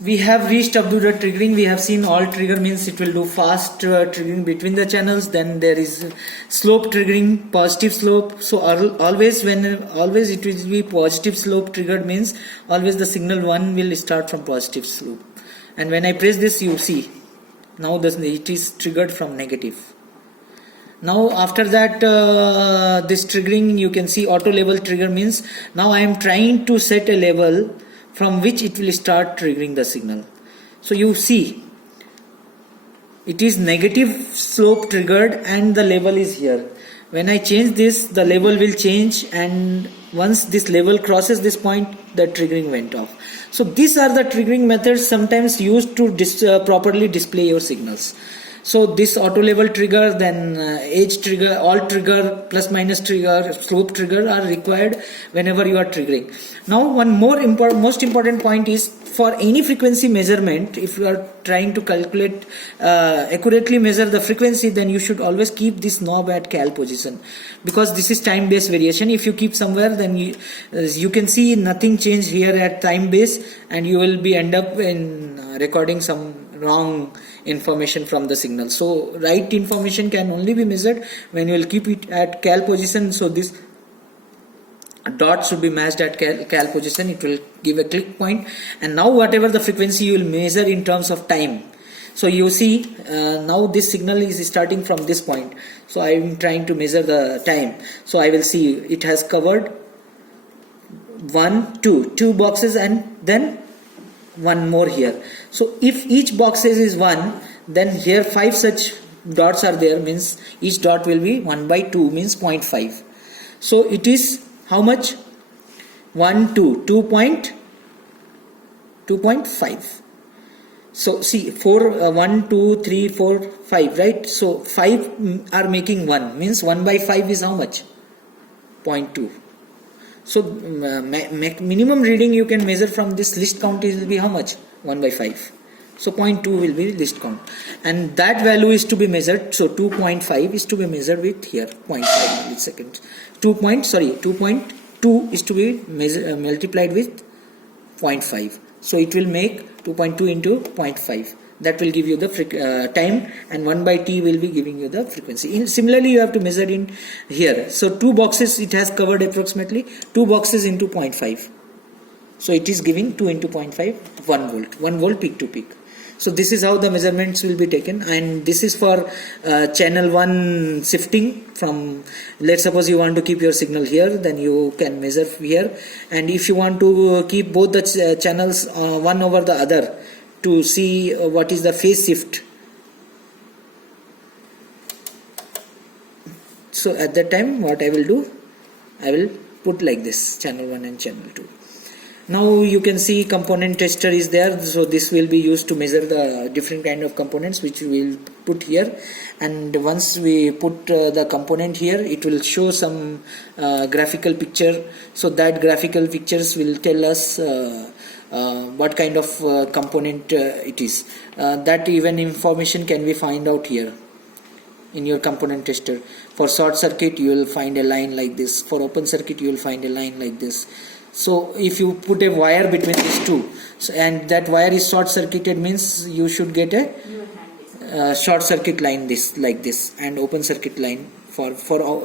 We have reached up to the triggering. We have seen all trigger means it will do fast triggering between the channels. Then there is slope triggering, positive slope. So always it will be positive slope triggered means always the signal 1 will start from positive slope. And when I press this, you see now it is triggered from negative. Now after that this triggering, you can see auto level trigger means now I am trying to set a level from which it will start triggering the signal. So you see it is negative slope triggered and the level is here. When I change this, the level will change, and once this level crosses this point, the triggering went off. So these are the triggering methods sometimes used to properly display your signals. So this auto level trigger, then edge trigger, alt trigger, plus minus trigger, slope trigger are required whenever you are triggering. Now one most important point is, for any frequency measurement, if you are trying to calculate accurately measure the frequency, then you should always keep this knob at cal position, because this is time based variation. If you keep somewhere, then you can see nothing change here at time base, and you will be end up in recording some wrong information from the signal. So right information can only be measured when you will keep it at cal position. So this dot should be matched at cal position. It will give a click point, and now whatever the frequency you will measure in terms of time. So you see now this signal is starting from this point. So I am trying to measure the time. So I will see it has covered 1 2 boxes, and then one more here. So if each box is 1, then here 5 such dots are there, means each dot will be 1 by 2 means 0.5. So it is how much? 2.5. So see 1 2 3 4 5, right? So 5 are making 1, means 1 by 5 is how much? 0.2. So minimum reading you can measure from this list count will be how much? 1 by 5. So 0.2 will be list count, and that value is to be measured. So 2.5 is to be measured with here 0.5 milliseconds. 2.2 is to be multiplied with 0.5. So it will make 2.2 into 0.5. That will give you the time, and 1 by t will be giving you the frequency. Similarly, you have to measure in here. So 2 boxes it has covered approximately 2 boxes into 0.5. So it is giving 2 into 0.5, 1 volt peak to peak. So this is how the measurements will be taken, and this is for channel 1 shifting from, let's suppose you want to keep your signal here, then you can measure here, and if you want to keep both the channels one over the other to see what is the phase shift. So at that time what I will do, I will put like this, channel 1 and channel 2. Now you can see component tester is there. So this will be used to measure the different kind of components which we will put here, and once we put the component here, it will show some graphical picture. So that graphical pictures will tell us what kind of component it is. That even information can be find out here in your component tester. For short circuit you will find a line like this, for open circuit you will find a line like this. So if you put a wire between these two, and that wire is short circuited, means you should get a short circuit line like this, and open circuit line. For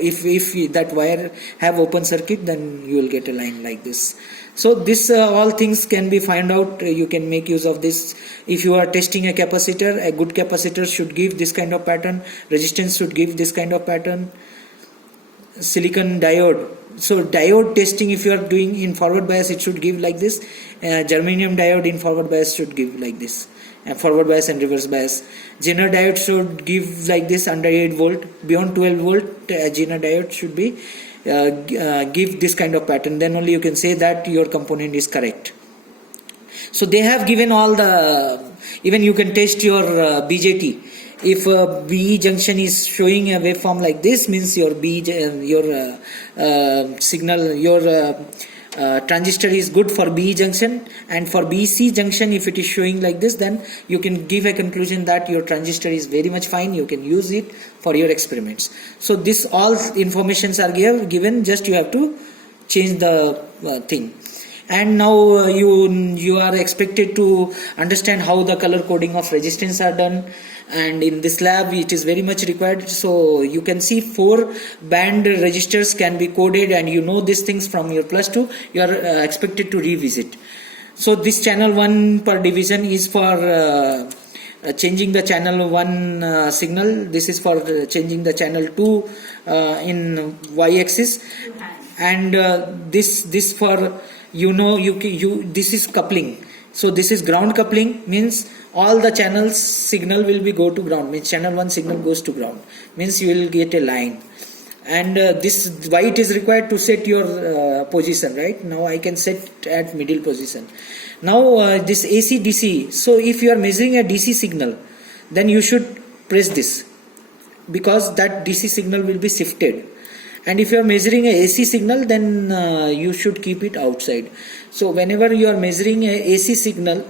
if that wire have open circuit, then you will get a line like this. So this all things can be find out. You can make use of this. If you are testing a capacitor, a good capacitor should give this kind of pattern. Resistance should give this kind of pattern. Silicon diode. So diode testing, if you are doing in forward bias, it should give like this. Germanium diode in forward bias should give like this. Forward bias and reverse bias. Zener diode should give like this under 8 volt. Beyond 12 volt, Zener diode should be give this kind of pattern. Then only you can say that your component is correct. So they have given all the, even you can test your BJT. If BE junction is showing a waveform like this, means your signal, your transistor is good for BE junction, and for BC junction if it is showing like this, then you can give a conclusion that your transistor is very much fine. You can use it for your experiments. So this all informations are given, just you have to change the thing. And now you are expected to understand how the color coding of resistance are done, and in this lab it is very much required. So you can see 4 band registers can be coded, and you know these things from your plus 2. You are expected to revisit. So this channel 1 per division is for changing the channel 1 signal. This is for changing the channel 2 in y-axis, and this for this is coupling. So this is ground coupling, means all the channels signal will be go to ground, means channel 1 signal goes to ground, means you will get a line. And this why it is required to set your position. Right now I can set at middle position. Now this AC DC, so if you are measuring a DC signal, then you should press this, because that DC signal will be shifted. And if you are measuring a AC signal, then you should keep it outside. So whenever you are measuring a AC signal,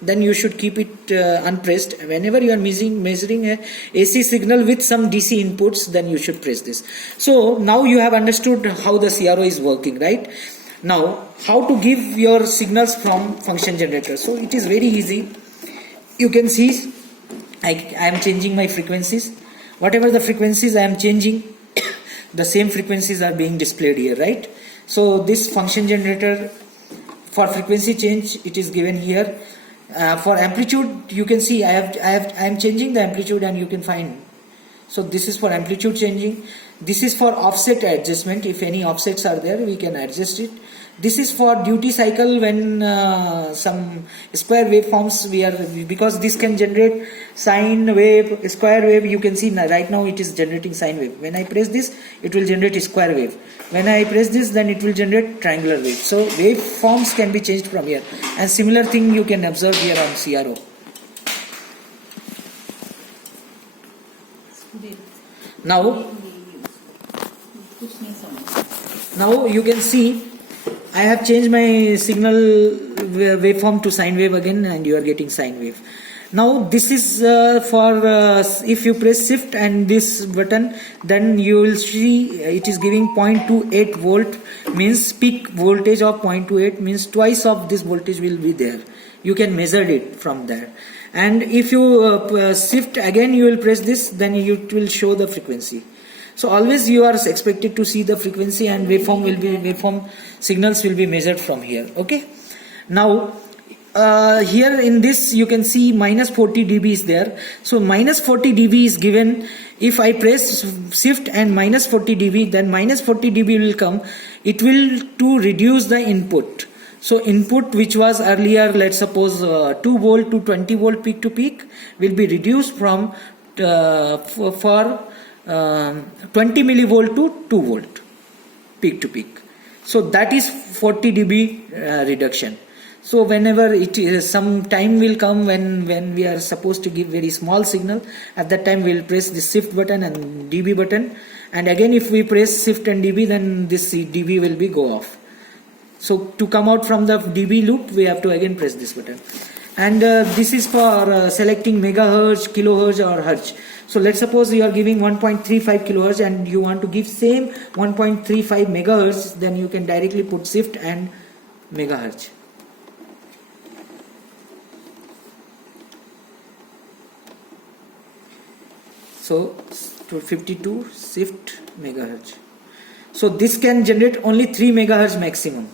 then you should keep it unpressed. Whenever you are measuring a AC signal with some DC inputs, then you should press this. So now you have understood how the CRO is working, right? Now how to give your signals from function generator. So it is very easy. You can see I am changing my frequencies. Whatever the frequencies I am changing, the same frequencies are being displayed here, right? So this function generator for frequency change, it is given here. For amplitude, you can see I am changing the amplitude, and you can find. So this is for amplitude changing. This is for offset adjustment. If any offsets are there, we can adjust it. This is for duty cycle, when some square waveforms because this can generate sine wave, square wave. You can see right now it is generating sine wave. When I press this, it will generate a square wave. When I press this, then it will generate triangular wave. So waveforms can be changed from here, and similar thing you can observe here on CRO. Now you can see I have changed my signal waveform to sine wave again, and you are getting sine wave. Now this is for if you press shift and this button, then you will see it is giving 0.28 volt, means peak voltage of 0.28, means twice of this voltage will be there. You can measure it from there. And if you shift again, you will press this, then it will show the frequency. So always you are expected to see the frequency, and waveform signals will be measured from here. Okay. Now here in this you can see minus 40 dB is there. So minus 40 dB is given. If I press shift and minus 40 dB, then minus 40 dB will come. It will to reduce the input. So input which was earlier, let's suppose 2 volt to 20 volt peak to peak, will be reduced from for 20 millivolt to 2 volt peak to peak. So that is 40 dB reduction. So whenever it is, some time will come when we are supposed to give very small signal, at that time we will press the shift button and dB button, and again if we press shift and dB, then this dB will be go off. So to come out from the dB loop, we have to again press this button. And this is for selecting megahertz, kilohertz or hertz. So let's suppose you are giving 1.35 kilohertz and you want to give same 1.35 megahertz, then you can directly put shift and megahertz. So to 52 shift megahertz. So this can generate only 3 megahertz maximum.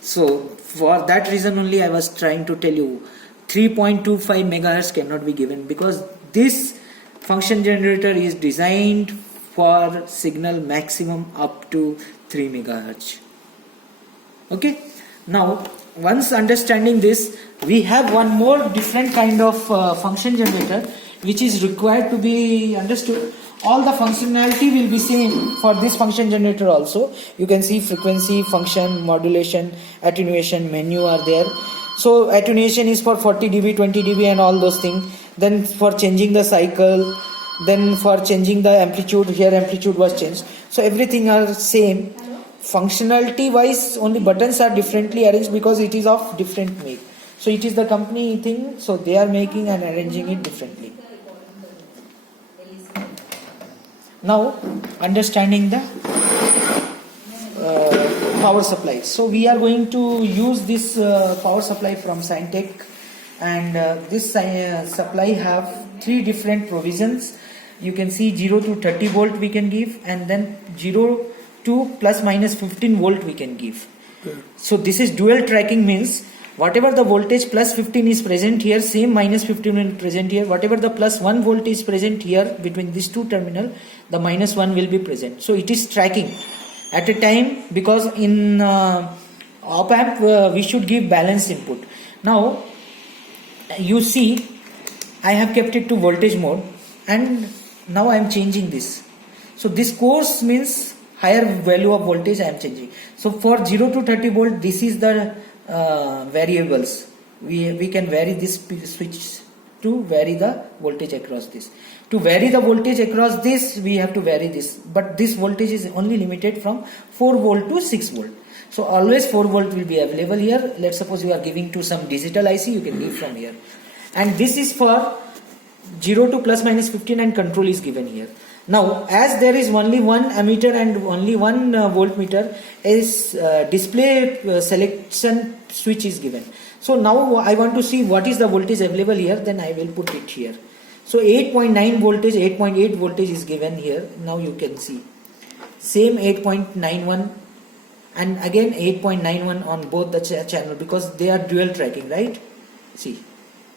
So for that reason only I was trying to tell you 3.25 megahertz cannot be given, because this function generator is designed for signal maximum up to 3 megahertz. Okay. Now once understanding this, we have one more different kind of function generator which is required to be understood. All the functionality will be same for this function generator also. You can see frequency, function, modulation, attenuation, menu are there. So attenuation is for 40 dB, 20 dB and all those things. Then for changing the cycle, then for changing the amplitude, here amplitude was changed. So everything are same. Functionality wise only buttons are differently arranged because it is of different make. So it is the company thing, so they are making and arranging it differently. Now understanding the power supply. So we are going to use this power supply from Scientech, and this supply have three different provisions. You can see 0 to 30 volt we can give, and then 0 to plus minus 15 volt we can give. Good. So this is dual tracking, means whatever the voltage plus 15 is present here, same minus 15 will present here. Whatever the plus 1 volt is present here between these two terminal, the minus 1 will be present. So it is tracking at a time, because in op amp we should give balanced input. Now you see I have kept it to voltage mode, and now I am changing this. So this course means higher value of voltage I am changing. So for 0 to 30 volt, this is the variables. We can vary this switch to vary the voltage across this. To vary the voltage across this, we have to vary this. But this voltage is only limited from 4 volt to 6 volt. So always 4 volt will be available here. Let's suppose you are giving to some digital IC, you can give from here. And this is for 0 to plus minus 15, and control is given here. Now as there is only one ammeter and only one voltmeter, is display selection switch is given. So now I want to see what is the voltage available here, then I will put it here. So 8.9 voltage, 8.8 voltage is given here. Now you can see same 8.91 and again 8.91 on both the channel, because they are dual tracking, right? See,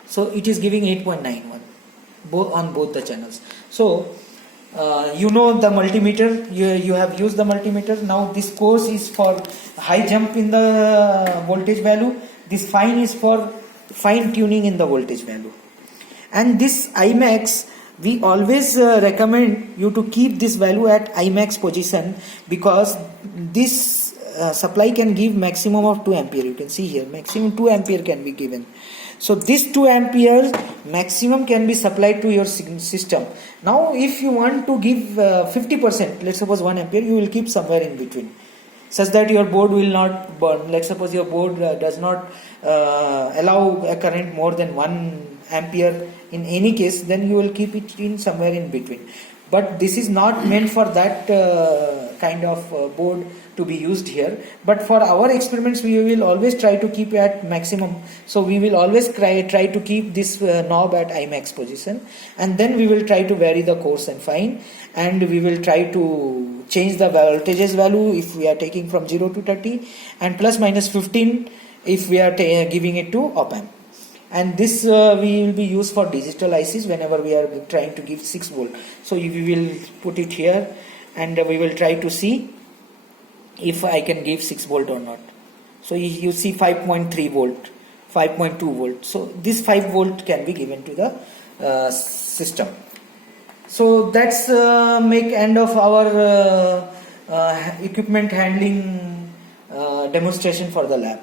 so it is giving 8.91 both on both the channels. So you know the multimeter, you have used the multimeter. Now this course is for high jump in the voltage value, this fine is for fine tuning in the voltage value. And this Imax, we always recommend you to keep this value at Imax position, because this supply can give maximum of 2 ampere. You can see here maximum 2 ampere can be given. So this 2 amperes maximum can be supplied to your system. Now if you want to give 50%, let's suppose 1 ampere, you will keep somewhere in between, such that your board will not burn. Let's suppose your board does not allow a current more than 1 ampere in any case, then you will keep it in somewhere in between. But this is not meant for that kind of board to be used here. But for our experiments, we will always try to keep at maximum. So we will always try to keep this knob at Imax position, and then we will try to vary the coarse and fine, and we will try to change the voltages value if we are taking from 0 to 30, and plus minus 15 if we are giving it to op amp. And this we will be used for digital ICs whenever we are trying to give 6 volt. So we will put it here, and we will try to see if I can give 6 volt or not. So you see 5.3 volt, 5.2 volt. So this 5 volt can be given to the system. So that's make end of our equipment handling demonstration for the lab.